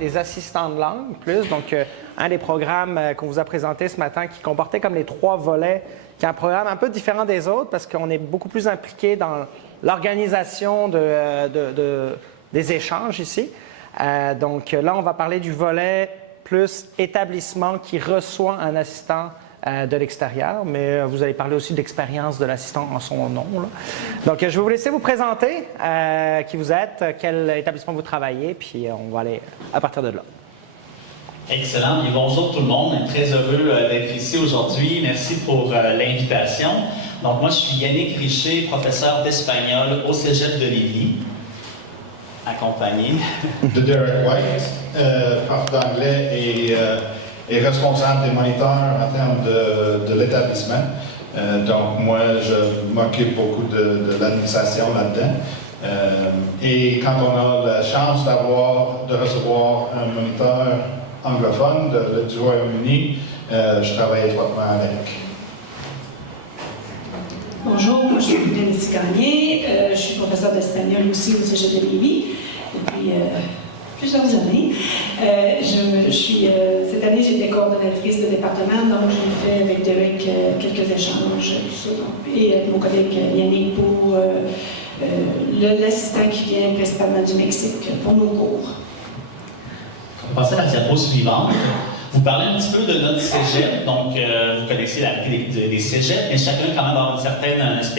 des assistants de langue plus. Donc, un des programmes qu'on vous a présenté ce matin qui comportait comme les 3 volets, qui est un programme un peu différent des autres parce qu'on est beaucoup plus impliqué dans l'organisation des échanges ici. Donc là, on va parler du volet plus établissement qui reçoit un assistant de l'extérieur, mais vous allez parler aussi d'expérience de l'assistant en son nom, là. Donc, je vais vous laisser vous présenter qui vous êtes, quel établissement vous travaillez, puis on va aller à partir de là. Excellent. Et bonjour tout le monde. Très heureux d'être ici aujourd'hui. Merci pour l'invitation. Donc, moi, je suis Yannick Richer, professeur d'espagnol au Cégep de Lévis, accompagné de Derek White, prof d'anglais et responsable des moniteurs en termes de l'établissement. Donc, moi, je m'occupe beaucoup de l'administration là-dedans. Et quand on a la chance de recevoir un moniteur anglophone du Royaume-Uni, je travaille étroitement avec. Bonjour, moi je suis Denise Gagné, je suis professeure d'espagnol aussi au Cégep de Lévis depuis plusieurs années. Cette année, j'étais coordonnatrice de département, donc j'ai fait avec Derek quelques échanges, tout ça, et avec mon collègue Yannick pour l'assistant qui vient principalement du Mexique pour nos cours. On va passer à la diapo suivante. Vous parlez un petit peu de notre cégep, donc vous connaissez la vie des cégeps, mais chacun quand même a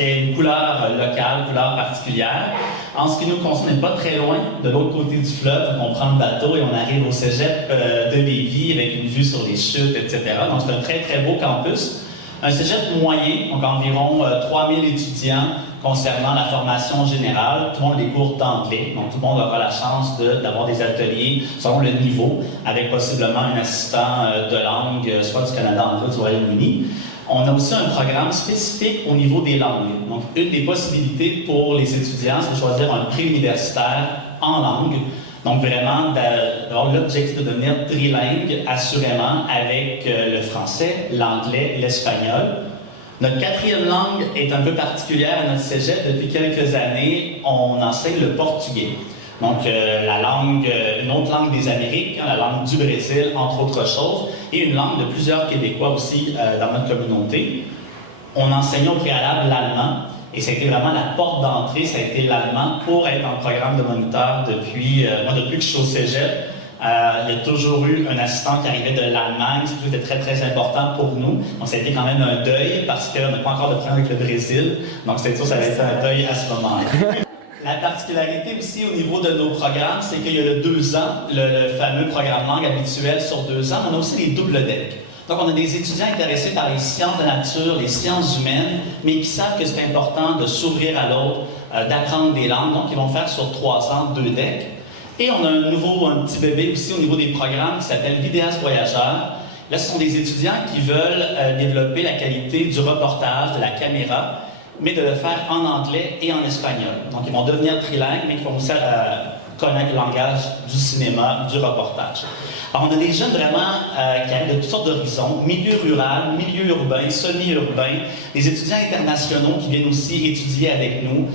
une couleur locale, couleur particulière. En ce qui nous concerne, on n'est pas très loin, de l'autre côté du fleuve, donc on prend le bateau et on arrive au cégep de Lévis avec une vue sur les chutes, etc. Donc c'est un très très beau campus. Un cégep moyen, donc environ 3000 étudiants concernant la formation générale. Tout le monde a des cours d'anglais, donc tout le monde aura la chance d'avoir des ateliers selon le niveau, avec possiblement un assistant de langue, soit du Canada, soit du Royaume-Uni. On a aussi un programme spécifique au niveau des langues. Donc, une des possibilités pour les étudiants, c'est de choisir un pré-universitaire en langue. Donc, vraiment, d'avoir l'objectif de devenir trilingue, assurément, avec le français, l'anglais, l'espagnol. Notre 4e langue est un peu particulière à notre cégep. Depuis quelques années, on enseigne le portugais. Donc, une autre langue des Amériques, la langue du Brésil, entre autres choses, et une langue de plusieurs Québécois aussi dans notre communauté. On enseignait au préalable l'allemand, et ça a été vraiment la porte d'entrée, ça a été l'allemand pour être en programme de moniteur depuis que je suis au cégep. Il y a toujours eu un assistant qui arrivait de l'Allemagne, c'était très très important pour nous. Donc ça a été quand même un deuil parce qu'on n'a pas encore de problème avec le Brésil. Donc c'est sûr, ça avait été un deuil à ce moment-là. La particularité aussi au niveau de nos programmes, c'est qu'il y a le 2 ans, le fameux programme langue habituel sur 2 ans, on a aussi les doubles decks. Donc on a des étudiants intéressés par les sciences de la nature, les sciences humaines, mais qui savent que c'est important de s'ouvrir à l'autre, d'apprendre des langues. Donc ils vont faire sur 3 ans 2 decks. Et on a un petit bébé aussi au niveau des programmes qui s'appelle Vidéastes Voyageurs. Là, ce sont des étudiants qui veulent développer la qualité du reportage, de la caméra, mais de le faire en anglais et en espagnol. Donc, ils vont devenir trilingues, mais qui vont aussi connaître le langage du cinéma, du reportage. Alors, on a des jeunes vraiment qui arrivent de toutes sortes d'horizons, milieu rural, milieu urbain, semi-urbain, des étudiants internationaux qui viennent aussi étudier avec nous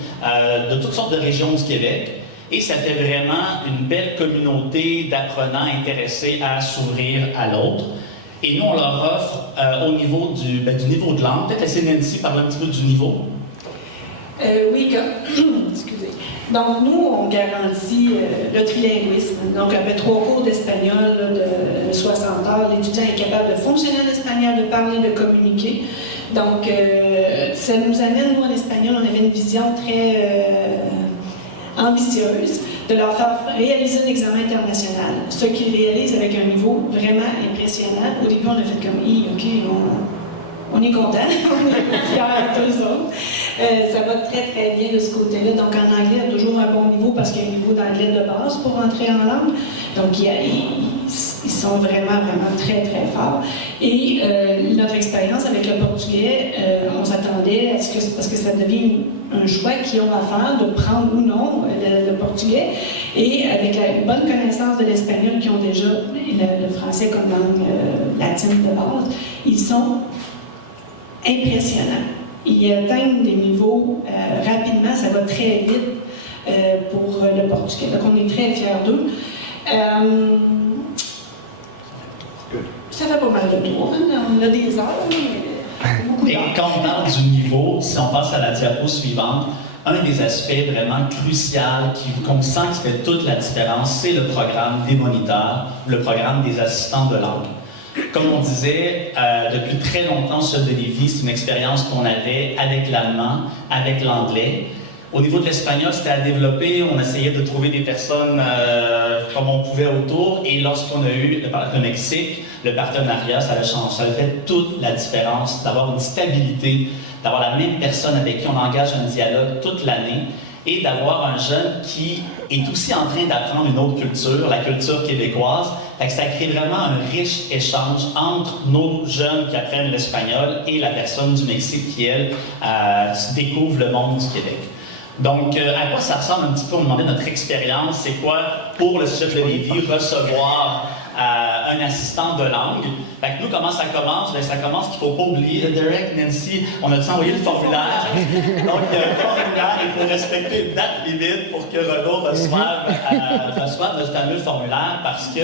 de toutes sortes de régions du Québec. Et ça fait vraiment une belle communauté d'apprenants intéressés à s'ouvrir à l'autre. Et nous, on leur offre au niveau du niveau de langue. Peut-être laisser Nancy parler un petit peu du niveau. Oui, excusez. Donc, nous, on garantit le trilinguisme. Donc, après 3 cours d'espagnol de 60 heures, l'étudiant est capable de fonctionner en espagnol, de parler, de communiquer. Donc, ça nous amène, nous, en espagnol, on avait une vision très ambitieuse de leur faire réaliser un examen international, ce qu'ils réalisent avec un niveau vraiment impressionnant. Au début, on a fait comme « OK, on est content, on est fiers avec eux autres ». Ça va très, très bien de ce côté-là. Donc, en anglais, il y a toujours un bon niveau parce qu'il y a un niveau d'anglais de base pour entrer en langue. Donc, ils sont vraiment, vraiment très, très forts. Et notre expérience avec le portugais, on s'attendait à ce que, parce que ça devient un choix qu'ils ont à faire de prendre ou non le portugais. Et avec la bonne connaissance de l'espagnol qu'ils ont déjà, le français comme langue latine de base, ils sont impressionnants. Ils atteignent des niveaux rapidement, ça va très vite pour le portugais. Donc on est très fiers d'eux. Ça fait pas mal de tour, hein? On a des heures, mais beaucoup Et d'heures. quand on parle du niveau, si on passe à la diapo suivante, un des aspects vraiment crucial qu'on sent qui fait toute la différence, c'est le programme des moniteurs, le programme des assistants de langue. Comme on disait, depuis très longtemps sur de Lévis, c'est une expérience qu'on avait avec l'allemand, avec l'anglais. Au niveau de l'espagnol, c'était à développer. On essayait de trouver des personnes comme on pouvait autour. Et lorsqu'on a eu le Mexique, le partenariat, ça a changé. Ça a fait toute la différence d'avoir une stabilité, d'avoir la même personne avec qui on engage un dialogue toute l'année et d'avoir un jeune qui est aussi en train d'apprendre une autre culture, la culture québécoise. Fait que ça crée vraiment un riche échange entre nos jeunes qui apprennent l'espagnol et la personne du Mexique qui, elle, découvre le monde du Québec. Donc, à quoi ça ressemble un petit peu? On demandait notre expérience. C'est quoi, pour le Cégep de Lévis, recevoir un assistant de langue? Fait que nous, comment ça commence? Bien, ça commence qu'il ne faut pas oublier. Derek, Nancy, on a-tu envoyé le formulaire? Donc, il y a un formulaire, il faut respecter une date limite pour que Renaud reçoive le fameux formulaire parce que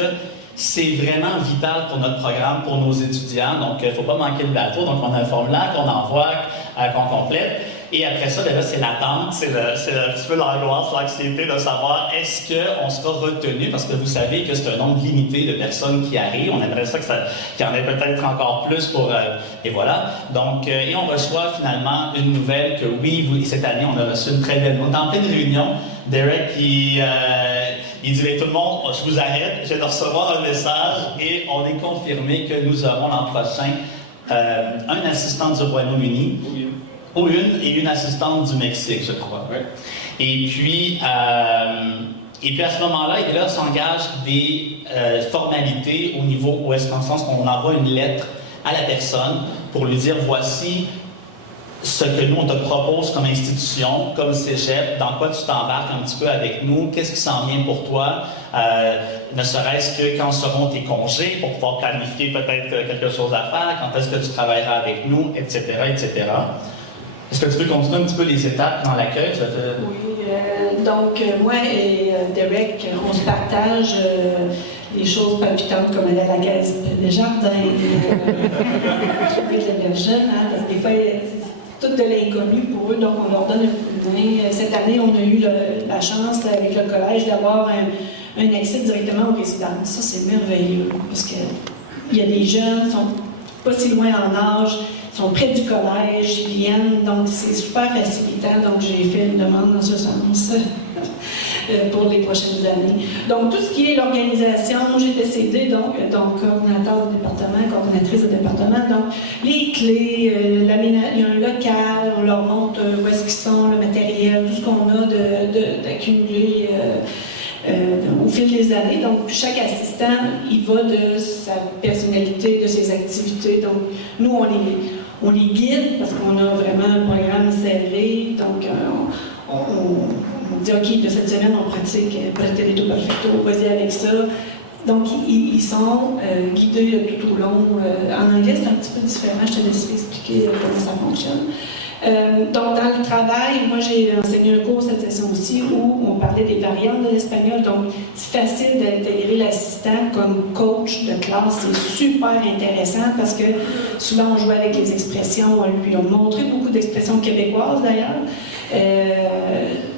c'est vraiment vital pour notre programme, pour nos étudiants. Donc, il ne faut pas manquer le bateau. Donc, on a un formulaire qu'on envoie, qu'on complète. Et après ça, bien là, c'est l'attente, c'est un petit peu l'angoisse, l'anxiété de savoir est-ce qu'on sera retenu, parce que vous savez que c'est un nombre limité de personnes qui arrivent. On aimerait ça qu'il y en ait peut-être encore plus pour... et voilà. Donc, et on reçoit finalement une nouvelle que oui, cette année, on a reçu une très belle... On est en pleine réunion. Derek, il dit « Tout le monde, je vous arrête, je viens de recevoir un message et on est confirmé que nous aurons l'an prochain un assistant du Royaume-Uni. Ou une assistante du Mexique, je crois. Ouais. Et puis à ce moment-là, là s'engagent des formalités au niveau où est-ce qu'en sens qu'on envoie une lettre à la personne pour lui dire voici ce que nous on te propose comme institution, comme Cégep, dans quoi tu t'embarques un petit peu avec nous, qu'est-ce qui s'en vient pour toi, ne serait-ce que quand seront tes congés pour pouvoir planifier peut-être quelque chose à faire, quand est-ce que tu travailleras avec nous, etc., etc. Est-ce que tu peux continuer un petit peu les étapes dans l'accueil? Oui, donc moi et Derek, on se partage les choses palpitantes comme aller à la caisse des jardins, avec les jeunes, hein, parce que des fois, c'est tout de l'inconnu pour eux, donc on leur donne un coup de main. Cette année, on a eu la chance avec le collège d'avoir un accès directement aux résidences. Ça, c'est merveilleux, parce qu'il y a des jeunes qui sont pas si loin en âge, sont près du collège, ils viennent, donc c'est super facilitant. Donc j'ai fait une demande dans ce sens pour les prochaines années. Donc tout ce qui est l'organisation, GTCD, donc coordinateur de département, coordinatrice de département, donc les clés, il y a un local, on leur montre où est-ce qu'ils sont, le matériel, tout ce qu'on a d'accumuler au fil des années. Donc, chaque assistant, il va de sa personnalité, de ses activités. Donc, nous, on les guide parce qu'on a vraiment un programme serré. Donc, on dit, OK, de cette semaine, on pratique Preterito Perfecto, vas-y avec ça. Donc, ils sont guidés tout au long. En anglais, c'est un petit peu différent. Je te laisse expliquer comment ça fonctionne. Donc, dans le travail, moi, j'ai enseigné un cours cette session aussi où on parlait des variantes de l'espagnol. Donc, c'est facile d'intégrer l'assistant comme coach de classe. C'est super intéressant parce que souvent, on joue avec les expressions. On a montré beaucoup d'expressions québécoises, d'ailleurs.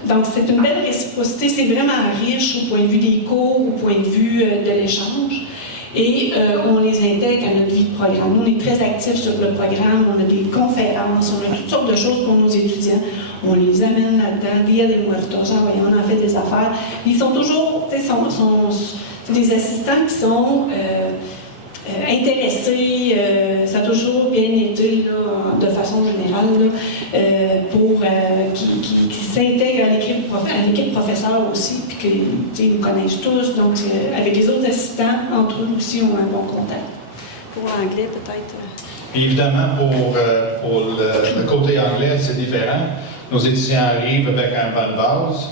Donc, c'est une belle réciprocité. C'est vraiment riche au point de vue des cours, au point de vue de l'échange. Et on les intègre à notre vie de programme. Nous, on est très actifs sur le programme, on a des conférences, on a toutes sortes de choses pour nos étudiants. On les amène là-dedans, Dia de Muertos, on en fait des affaires. Ils sont toujours, c'est des assistants qui sont intéressés, ça a toujours bien été, là, de façon générale, là, qui s'intègrent à l'équipe professeur aussi, puis qu'ils nous connaissent tous. Donc, avec les autres assistants, entre eux aussi, on a un bon contact. Pour l'anglais, peut-être. Évidemment, pour le côté anglais, c'est différent. Nos étudiants arrivent avec un bonne base,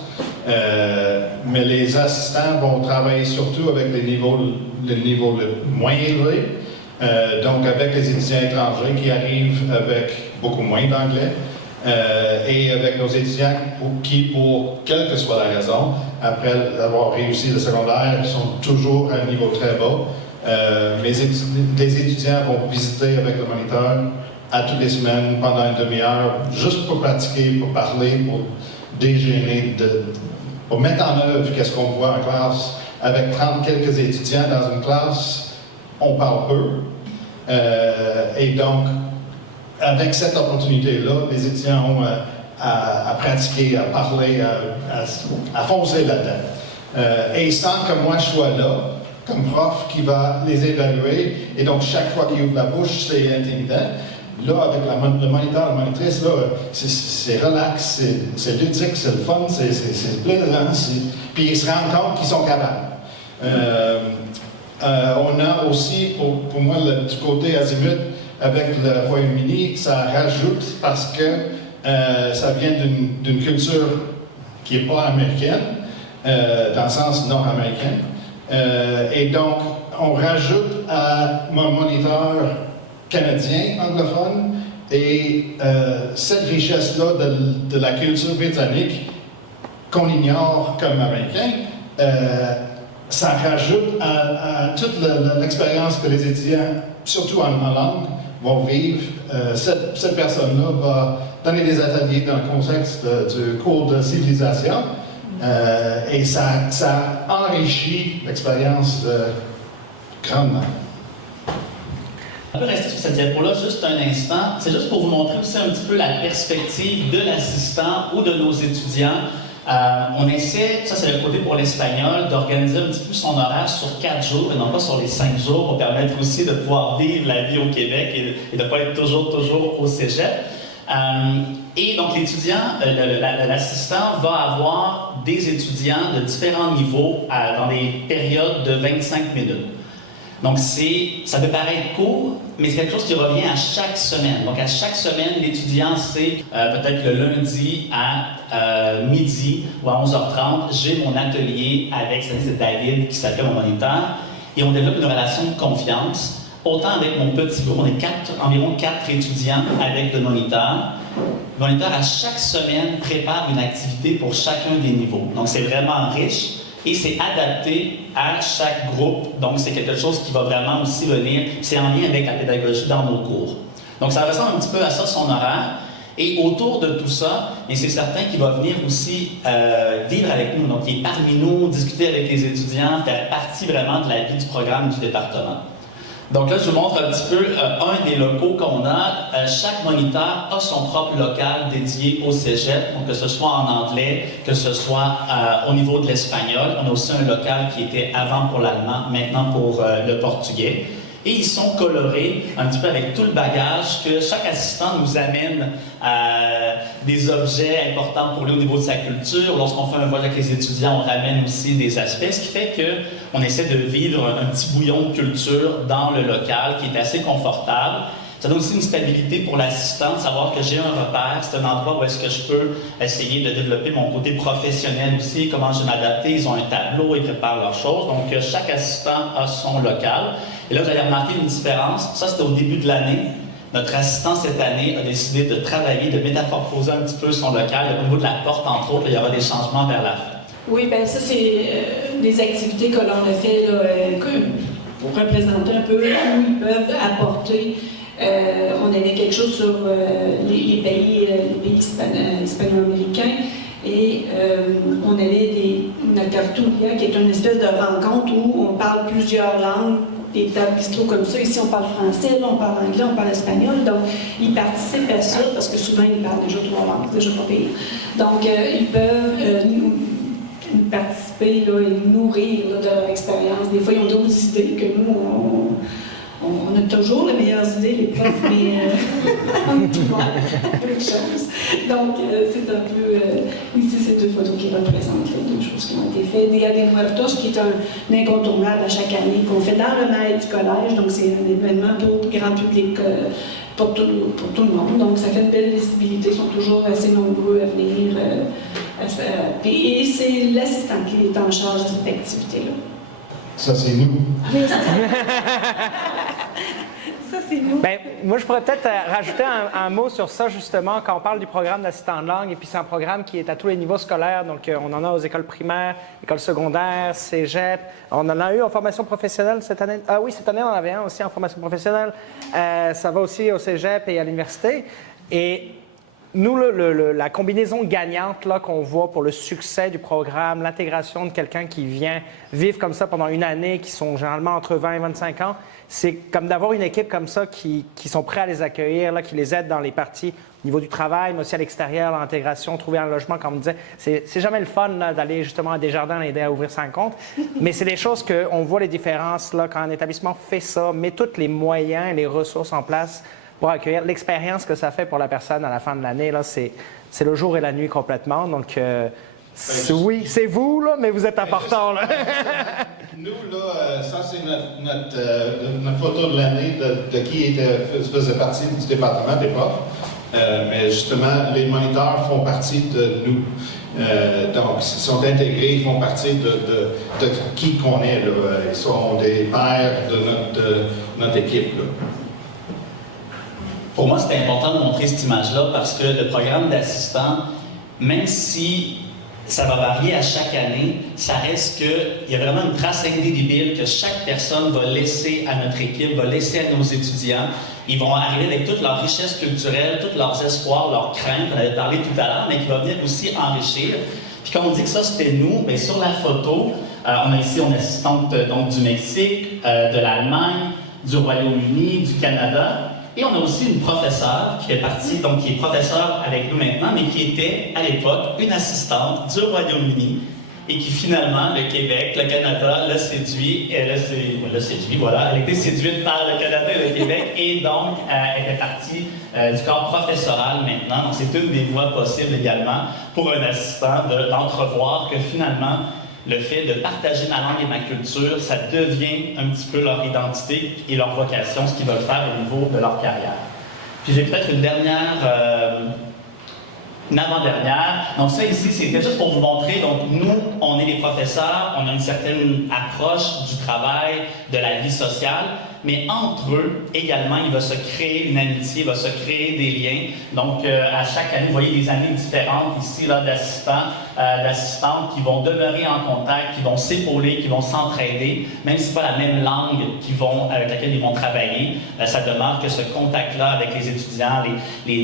mais les assistants vont travailler surtout avec le niveau le moins élevé, donc avec les étudiants étrangers qui arrivent avec beaucoup moins d'anglais. et avec nos étudiants qui, pour quelle que soit la raison, après avoir réussi le secondaire, sont toujours à un niveau très bas. Des étudiants vont visiter avec le moniteur à toutes les semaines pendant une demi-heure, juste pour pratiquer, pour parler, pour déjeuner, pour mettre en œuvre qu'est-ce qu'on voit en classe. Avec 30 quelques étudiants dans une classe, on parle peu. Et donc, avec cette opportunité-là, les étudiants ont à pratiquer, à parler, à foncer là-dedans. Et sans que moi je sois là, comme prof qui va les évaluer, et donc chaque fois qu'ils ouvrent la bouche, c'est intimidant. Là, avec le moniteur, la monitrice, là, c'est relax, c'est ludique, c'est le fun, c'est plaisant, puis ils se rendent compte qu'ils sont capables. On a aussi, pour moi, du côté azimut, avec le Royaume-Uni, ça rajoute parce que ça vient d'une culture qui n'est pas américaine, dans le sens nord-américain. Et donc, on rajoute à mon moniteur canadien, anglophone, et cette richesse-là de la culture britannique qu'on ignore comme américain, ça rajoute à toute l'expérience que les étudiants, surtout en langue, vont vivre. Cette personne-là va donner des ateliers dans le contexte du cours de civilisation et ça enrichit l'expérience grandement. On peut rester sur cette diapo-là juste un instant. C'est juste pour vous montrer aussi un petit peu la perspective de l'assistant ou de nos étudiants. On essaie, ça c'est le côté pour l'espagnol, d'organiser un petit peu son horaire sur 4 jours et non pas sur les 5 jours pour permettre aussi de pouvoir vivre la vie au Québec et de ne pas être toujours au cégep. Et donc l'étudiant, l'assistant va avoir des étudiants de différents niveaux dans des périodes de 25 minutes. Donc, ça peut paraître court, mais c'est quelque chose qui revient à chaque semaine. Donc, à chaque semaine, l'étudiant sait, peut-être le lundi à midi ou à 11h30, j'ai mon atelier avec c'est David qui s'appelle mon moniteur, et on développe une relation de confiance, autant avec mon petit groupe, on est environ 4 étudiants avec le moniteur. Le moniteur, à chaque semaine, prépare une activité pour chacun des niveaux. Donc, c'est vraiment riche. Et c'est adapté à chaque groupe. Donc, c'est quelque chose qui va vraiment aussi venir, c'est en lien avec la pédagogie dans nos cours. Donc, ça ressemble un petit peu à ça, son horaire. Et autour de tout ça, et c'est certain qu'il va venir aussi vivre avec nous. Donc, il est parmi nous, discuter avec les étudiants, faire partie vraiment de la vie du programme du département. Donc là, je vous montre un petit peu un des locaux qu'on a. Chaque moniteur a son propre local dédié au cégep, donc que ce soit en anglais, que ce soit au niveau de l'espagnol. On a aussi un local qui était avant pour l'allemand, maintenant pour le portugais. Et ils sont colorés un petit peu avec tout le bagage que chaque assistant nous amène des objets importants pour lui au niveau de sa culture. Lorsqu'on fait un voyage avec les étudiants, on ramène aussi des aspects, ce qui fait qu'on essaie de vivre un petit bouillon de culture dans le local qui est assez confortable. Ça donne aussi une stabilité pour l'assistant, de savoir que j'ai un repère, c'est un endroit où est-ce que je peux essayer de développer mon côté professionnel aussi, comment je vais m'adapter. Ils ont un tableau, ils préparent leurs choses. Donc, chaque assistant a son local. Et là, vous allez remarquer une différence. Ça, c'était au début de l'année. Notre assistant, cette année, a décidé de travailler, de métamorphoser un petit peu son local. Au niveau de la porte, entre autres, il y aura des changements vers la fin. Oui, bien ça, c'est des activités que l'on a fait là, pour représenter un peu où ils peuvent apporter. On avait quelque chose sur les pays hispano-américains et on avait une tertulia qui est une espèce de rencontre où on parle plusieurs langues, des tables bistrot comme ça. Ici, on parle français, là, on parle anglais, on parle espagnol. Donc, ils participent à ça parce que souvent, ils parlent déjà 3 langues, c'est déjà pas pire. Donc, ils peuvent nous participer là, et nous nourrir là, de leur expérience. Des fois, ils ont d'autres idées que nous, on a toujours les meilleures idées, les profs, mais on est toujours quelque chose. Donc, c'est un peu... ici, c'est 2 photos qui représentent les 2 choses qui ont été faites. Dia de Muertos, qui est un incontournable à chaque année, qu'on fait dans le maître du collège. Donc, c'est un événement pour le grand public, pour tout le monde. Donc, ça fait une belle visibilité. Ils sont toujours assez nombreux à venir. Et c'est l'assistant qui est en charge de cette activité-là. Ça, c'est nous. Oui, c'est ça. Ça, c'est nous. Bien, moi, je pourrais peut-être rajouter un mot sur ça, justement, quand on parle du programme d'assistant de langue. Et puis, c'est un programme qui est à tous les niveaux scolaires. Donc, on en a aux écoles primaires, écoles secondaires, cégep. On en a eu en formation professionnelle cette année. Ah oui, cette année, on en avait un aussi en formation professionnelle. Ça va aussi au cégep et à l'université. Et nous, la combinaison gagnante là, qu'on voit pour le succès du programme, l'intégration de quelqu'un qui vient vivre comme ça pendant une année, qui sont généralement entre 20 et 25 ans, c'est comme d'avoir une équipe comme ça qui sont prêts à les accueillir, là, qui les aide dans les parties au niveau du travail, mais aussi à l'extérieur, l'intégration, trouver un logement, comme on disait. C'est jamais le fun là, d'aller justement à Desjardins l'aider à ouvrir 5 comptes, mais c'est des choses qu'on voit les différences là, quand un établissement fait ça, met tous les moyens et les ressources en place pour accueillir. L'expérience que ça fait pour la personne à la fin de l'année, là, c'est le jour et la nuit complètement. Donc, oui, c'est vous, là, mais vous êtes important. Là. Nous, là, ça, c'est notre photo de l'année de qui faisait partie du département des profs. Mais justement, les moniteurs font partie de nous. Donc, ils sont intégrés, ils font partie de qui qu'on est. Là. Ils sont des pairs de notre équipe. Là. Pour moi, c'était important de montrer cette image-là parce que le programme d'assistant, même si ça va varier à chaque année, ça reste qu'il y a vraiment une trace indélébile que chaque personne va laisser à notre équipe, va laisser à nos étudiants. Ils vont arriver avec toute leur richesse culturelle, tous leurs espoirs, leurs craintes, on avait parlé tout à l'heure, mais qui va venir aussi enrichir. Puis quand on dit que ça, c'était nous, bien, sur la photo, on a ici une assistante donc, du Mexique, de l'Allemagne, du Royaume-Uni, du Canada. Et on a aussi une professeure qui fait partie, donc qui est professeure avec nous maintenant, mais qui était à l'époque une assistante du Royaume-Uni et qui finalement, le Québec, le Canada, l'a séduit. Elle a séduit, voilà. Elle a été séduite par le Canada et le Québec et donc elle fait partie du corps professoral maintenant. Donc c'est une des voies possibles également pour un assistant d'entrevoir que finalement, le fait de partager ma langue et ma culture, ça devient un petit peu leur identité et leur vocation, ce qu'ils veulent faire au niveau de leur carrière. Puis j'ai peut-être une avant-dernière. Donc ça ici, c'était juste pour vous montrer, donc nous, on est des professeurs, on a une certaine approche du travail, de la vie sociale, mais entre eux, également, il va se créer une amitié, il va se créer des liens. Donc, à chaque année, vous voyez des années différentes ici, là, d'assistantes qui vont demeurer en contact, qui vont s'épauler, qui vont s'entraider, même si ce n'est pas la même langue avec laquelle ils vont travailler. Ça demeure que ce contact-là avec les étudiants,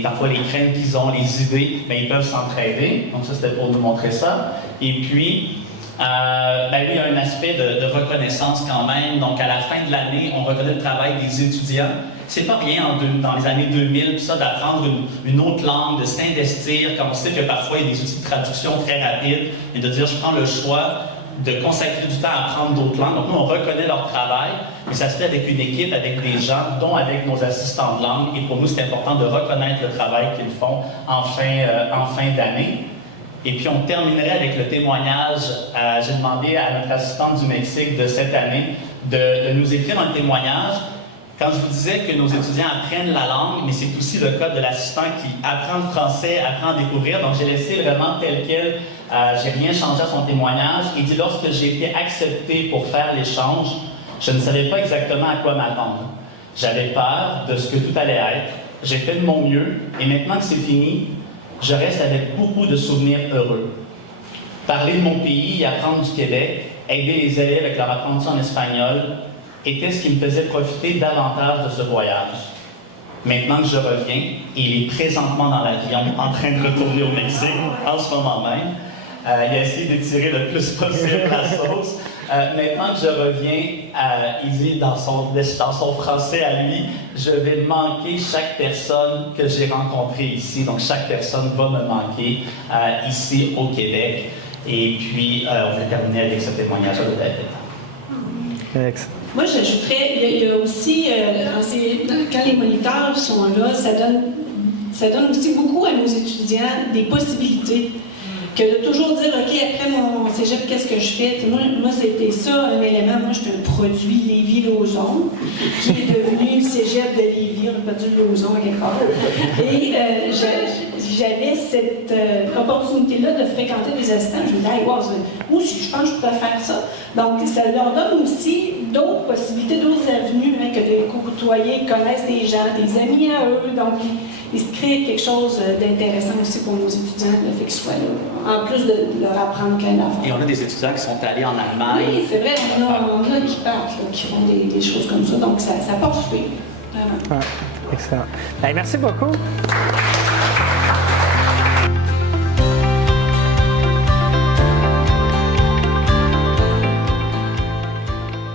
parfois les craintes qu'ils ont, les idées, bien, ils peuvent s'entraider. Donc, ça, c'était pour vous montrer ça. Et puis, lui, il y a un aspect de reconnaissance quand même. Donc, à la fin de l'année, on reconnaît le travail des étudiants. C'est pas rien dans les années 2000, puis ça, d'apprendre une autre langue, de s'investir, quand on sait que parfois, il y a des outils de traduction très rapides, et de dire, je prends le choix de consacrer du temps à apprendre d'autres langues. Donc, nous, on reconnaît leur travail, mais ça se fait avec une équipe, avec des gens, dont avec nos assistants de langue. Et pour nous, c'est important de reconnaître le travail qu'ils font en fin d'année. Et puis, on terminerait avec le témoignage. J'ai demandé à notre assistante du Mexique de cette année de nous écrire un témoignage. Quand je vous disais que nos étudiants apprennent la langue, mais c'est aussi le cas de l'assistant qui apprend le français, apprend à découvrir. Donc, j'ai laissé vraiment tel quel. J'ai rien changé à son témoignage. Il dit, lorsque j'ai été accepté pour faire l'échange, je ne savais pas exactement à quoi m'attendre. J'avais peur de ce que tout allait être. J'ai fait de mon mieux. Et maintenant que c'est fini, je reste avec beaucoup de souvenirs heureux. Parler de mon pays et apprendre du Québec, aider les élèves avec leur apprentissage en espagnol, était ce qui me faisait profiter davantage de ce voyage. Maintenant que je reviens, et il est présentement dans l'avion, en train de retourner au Mexique, en ce moment même, il a essayé d'étirer le plus possible la sauce. Maintenant que je reviens, il dit dans son français à lui, je vais manquer chaque personne que j'ai rencontrée ici. Donc, chaque personne va me manquer ici au Québec. Et puis, on va terminer avec ce témoignage de David. Moi, j'ajouterais, il y a aussi, quand les moniteurs sont là, ça donne aussi beaucoup à nos étudiants des possibilités. Que de toujours dire, OK, après mon cégep, qu'est-ce que je fais? Moi, c'était ça un élément. Moi, j'étais un produit Lévis-Lauzon, qui est devenu cégep de Lévis, on n'a pas dit Lauzon quelque part. Et j'avais cette opportunité-là de fréquenter des assistants. Je me disais, hey, wow, moi aussi, je pense que je pourrais faire ça. Donc, ça leur donne aussi d'autres possibilités, d'autres avenues, hein, que côtoyer, connaissent des gens, des amis à eux. Donc, ils se créent quelque chose d'intéressant aussi pour nos étudiants, le fait qu'ils soient là, en plus de leur apprendre plein d'affaires. Et on a des étudiants qui sont allés en Allemagne. Oui, c'est vrai, on a qui partent, là, qui font des choses comme ça. Donc, ça porte fruit, vraiment. Excellent. Bien, merci beaucoup.